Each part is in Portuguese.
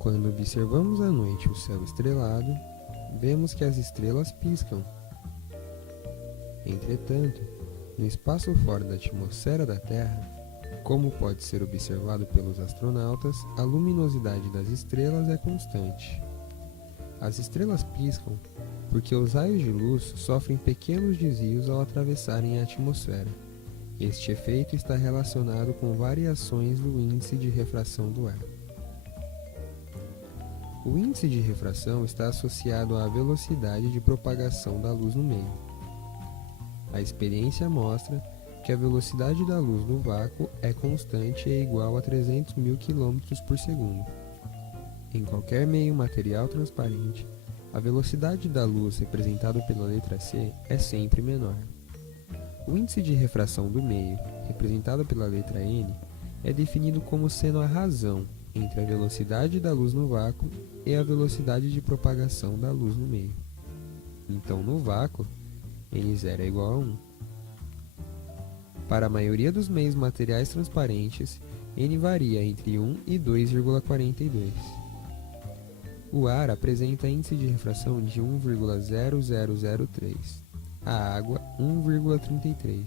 Quando observamos à noite o céu estrelado, vemos que as estrelas piscam. Entretanto, no espaço fora da atmosfera da Terra, como pode ser observado pelos astronautas, a luminosidade das estrelas é constante. As estrelas piscam porque os raios de luz sofrem pequenos desvios ao atravessarem a atmosfera. Este efeito está relacionado com variações no índice de refração do ar. O índice de refração está associado à velocidade de propagação da luz no meio. A experiência mostra que a velocidade da luz no vácuo é constante e é igual a 300 mil km por segundo. Em qualquer meio material transparente, a velocidade da luz representada pela letra C é sempre menor. O índice de refração do meio, representado pela letra N, é definido como sendo a razão entre a velocidade da luz no vácuo e a velocidade de propagação da luz no meio. Então, no vácuo, N0 é igual a 1. Para a maioria dos meios materiais transparentes, N varia entre 1 e 2,42. O ar apresenta índice de refração de 1,0003, a água 1,33,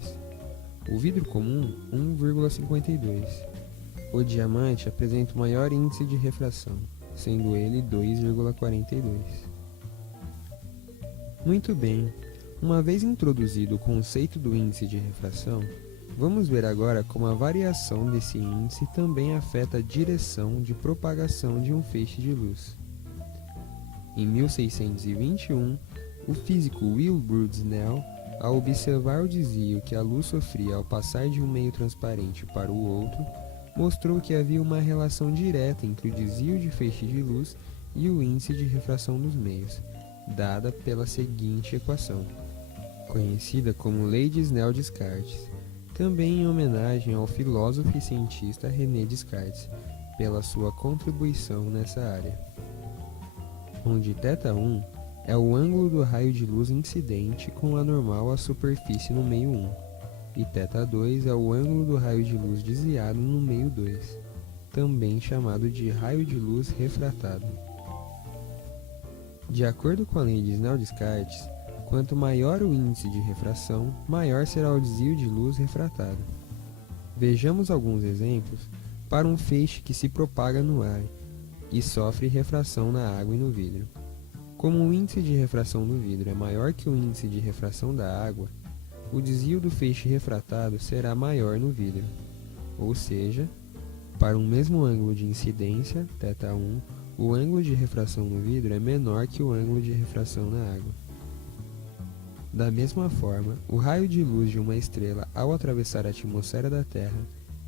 o vidro comum 1,52. O diamante apresenta o maior índice de refração, sendo ele 2,42. Muito bem, uma vez introduzido o conceito do índice de refração, vamos ver agora como a variação desse índice também afeta a direção de propagação de um feixe de luz. Em 1621, o físico Wilbur Snell, ao observar o desvio que a luz sofria ao passar de um meio transparente para o outro, mostrou que havia uma relação direta entre o desvio de feixe de luz e o índice de refração dos meios, dada pela seguinte equação, conhecida como Lei de Snell-Descartes, também em homenagem ao filósofo e cientista René Descartes, pela sua contribuição nessa área, onde θ1 é o ângulo do raio de luz incidente com anormal à superfície no meio 1, e θ2 é o ângulo do raio de luz desviado no meio 2, também chamado de raio de luz refratado. De acordo com a lei de Snell-Descartes, quanto maior o índice de refração, maior será o desvio de luz refratado. Vejamos alguns exemplos para um feixe que se propaga no ar e sofre refração na água e no vidro. Como o índice de refração do vidro é maior que o índice de refração da água, o desvio do feixe refratado será maior no vidro, ou seja, para um mesmo ângulo de incidência, θ1, o ângulo de refração no vidro é menor que o ângulo de refração na água. Da mesma forma, o raio de luz de uma estrela ao atravessar a atmosfera da Terra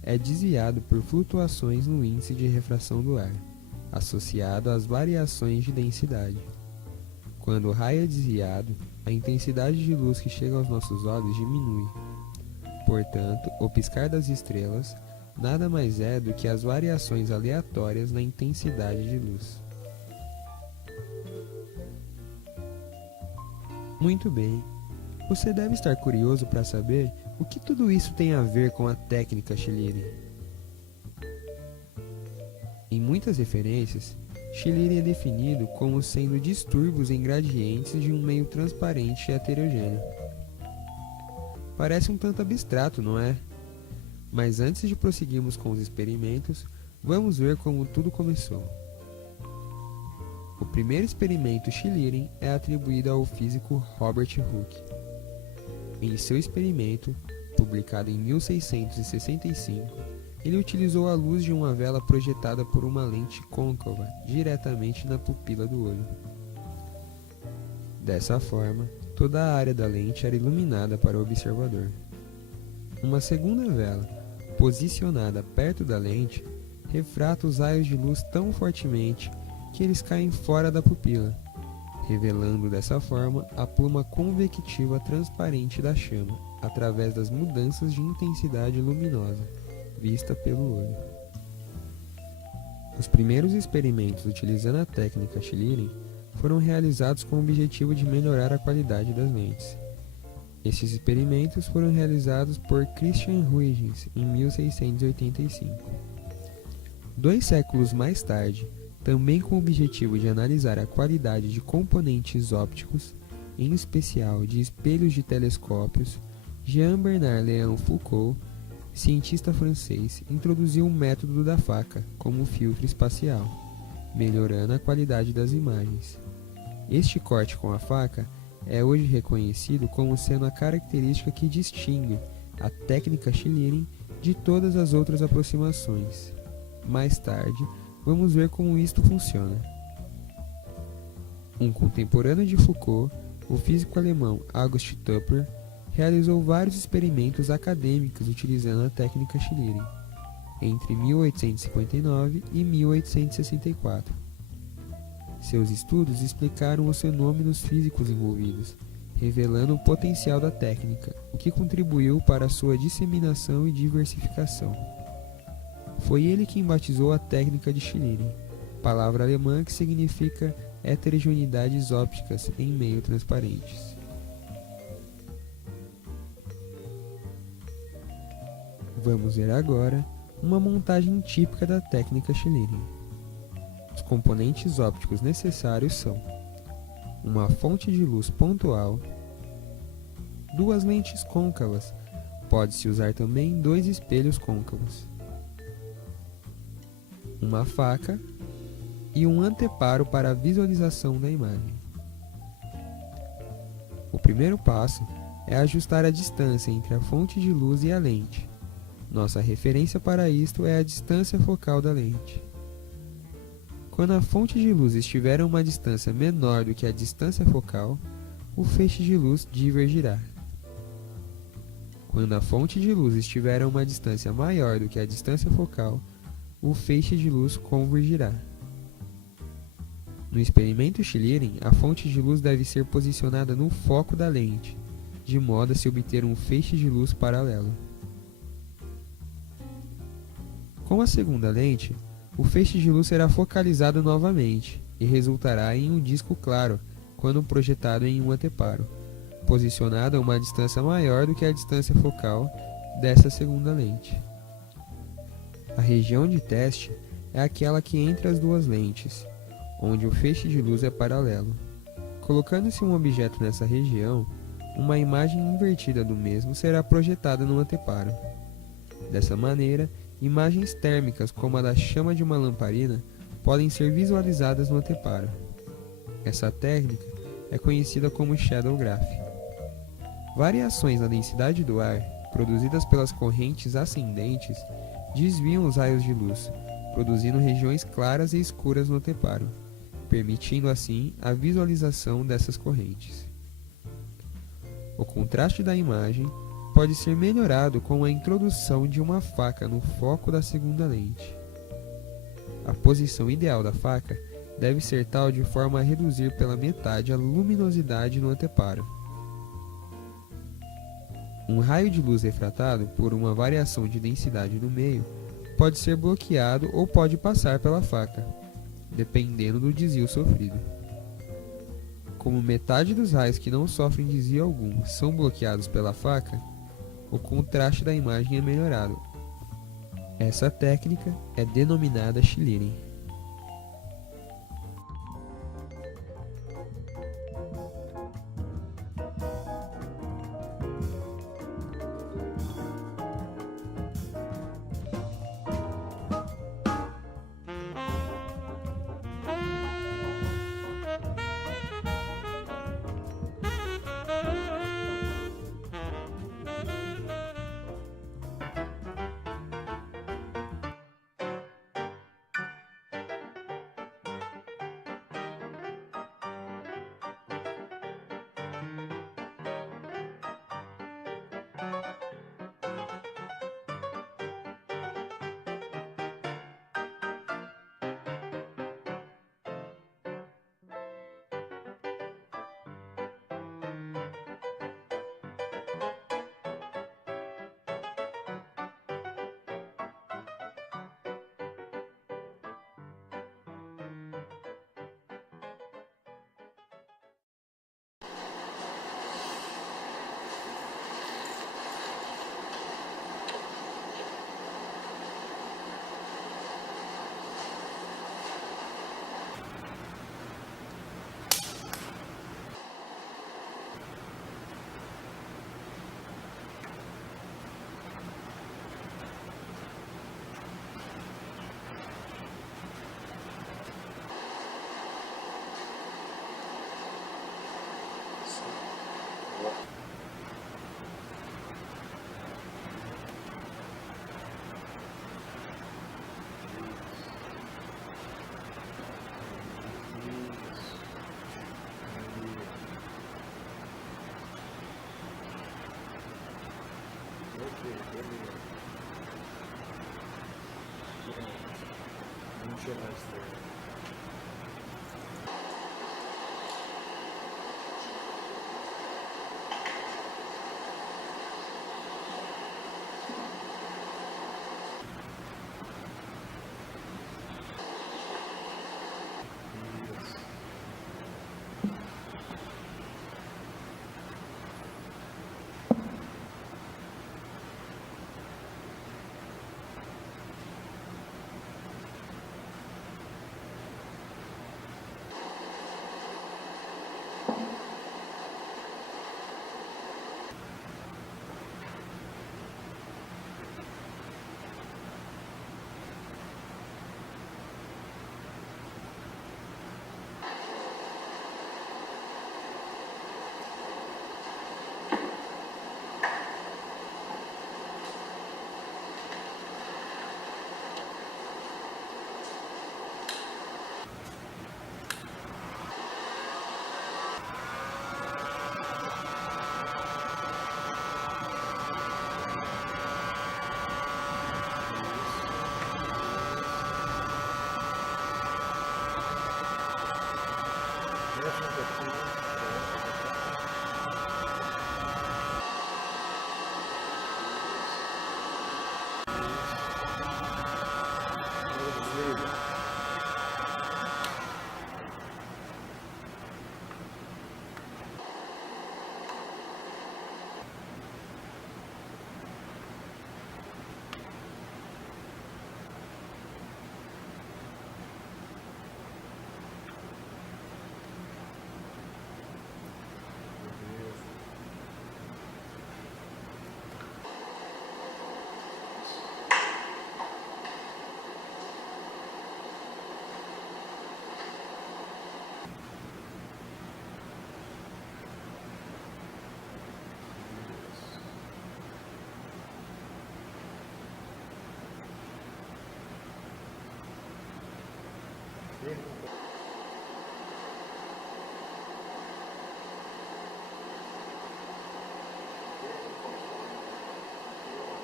é desviado por flutuações no índice de refração do ar, associado às variações de densidade. Quando o raio é desviado, a intensidade de luz que chega aos nossos olhos diminui. Portanto, o piscar das estrelas nada mais é do que as variações aleatórias na intensidade de luz. Muito bem, você deve estar curioso para saber o que tudo isso tem a ver com a técnica Schlieren. Em muitas referências, Schlieren é definido como sendo distúrbios em gradientes de um meio transparente e heterogêneo. Parece um tanto abstrato, não é? Mas antes de prosseguirmos com os experimentos, vamos ver como tudo começou. O primeiro experimento Schlieren é atribuído ao físico Robert Hooke. Em seu experimento, publicado em 1665, ele utilizou a luz de uma vela projetada por uma lente côncava diretamente na pupila do olho. Dessa forma, toda a área da lente era iluminada para o observador. Uma segunda vela, posicionada perto da lente, refrata os raios de luz tão fortemente que eles caem fora da pupila, revelando dessa forma a pluma convectiva transparente da chama, através das mudanças de intensidade luminosa vista pelo olho. Os primeiros experimentos utilizando a técnica Schlieren foram realizados com o objetivo de melhorar a qualidade das lentes. Estes experimentos foram realizados por Christian Huygens em 1685. 2 séculos mais tarde, também com o objetivo de analisar a qualidade de componentes ópticos, em especial de espelhos de telescópios, Jean-Bernard Léon Foucault, cientista francês, introduziu o método da faca como filtro espacial, melhorando a qualidade das imagens. Este corte com a faca é hoje reconhecido como sendo a característica que distingue a técnica Schlieren de todas as outras aproximações. Mais tarde, vamos ver como isto funciona. Um contemporâneo de Foucault, o físico alemão August Tupper, realizou vários experimentos acadêmicos utilizando a técnica Schlieren, entre 1859 e 1864. Seus estudos explicaram os fenômenos físicos envolvidos, revelando o potencial da técnica, o que contribuiu para sua disseminação e diversificação. Foi ele quem batizou a técnica de Schlieren, palavra alemã que significa heterogeneidades ópticas em meio transparentes. Vamos ver agora uma montagem típica da técnica Schlieren. Os componentes ópticos necessários são uma fonte de luz pontual, duas lentes côncavas, pode-se usar também dois espelhos côncavos, uma faca e um anteparo para a visualização da imagem. O primeiro passo é ajustar a distância entre a fonte de luz e a lente. Nossa referência para isto é a distância focal da lente. Quando a fonte de luz estiver a uma distância menor do que a distância focal, o feixe de luz divergirá. Quando a fonte de luz estiver a uma distância maior do que a distância focal, o feixe de luz convergirá. No experimento Schlieren, a fonte de luz deve ser posicionada no foco da lente, de modo a se obter um feixe de luz paralelo. Com a segunda lente, o feixe de luz será focalizado novamente e resultará em um disco claro quando projetado em um anteparo, posicionado a uma distância maior do que a distância focal dessa segunda lente. A região de teste é aquela que entre as duas lentes, onde o feixe de luz é paralelo. Colocando-se um objeto nessa região, uma imagem invertida do mesmo será projetada no anteparo. Dessa maneira, imagens térmicas como a da chama de uma lamparina podem ser visualizadas no anteparo. Essa técnica é conhecida como shadow graph. Variações na densidade do ar, produzidas pelas correntes ascendentes, desviam os raios de luz, produzindo regiões claras e escuras no anteparo, permitindo assim a visualização dessas correntes. O contraste da imagem pode ser melhorado com a introdução de uma faca no foco da segunda lente. A posição ideal da faca deve ser tal de forma a reduzir pela metade a luminosidade no anteparo. Um raio de luz refratado por uma variação de densidade no meio pode ser bloqueado ou pode passar pela faca, dependendo do desvio sofrido. Como metade dos raios que não sofrem desvio algum são bloqueados pela faca, o contraste da imagem é melhorado. Essa técnica é denominada Schlieren. Ok, beleza. Vamos chamar isso daí. Isso. Mexe um pouquinho. Desliga.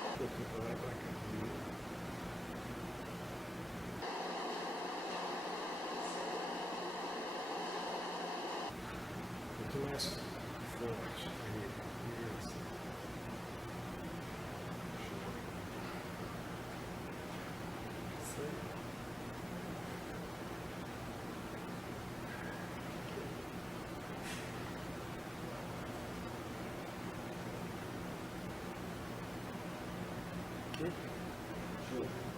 Um pouquinho pra lá e pra cá. Um pouquinho mais forte. Isso. Isso aí. Aqui. Show.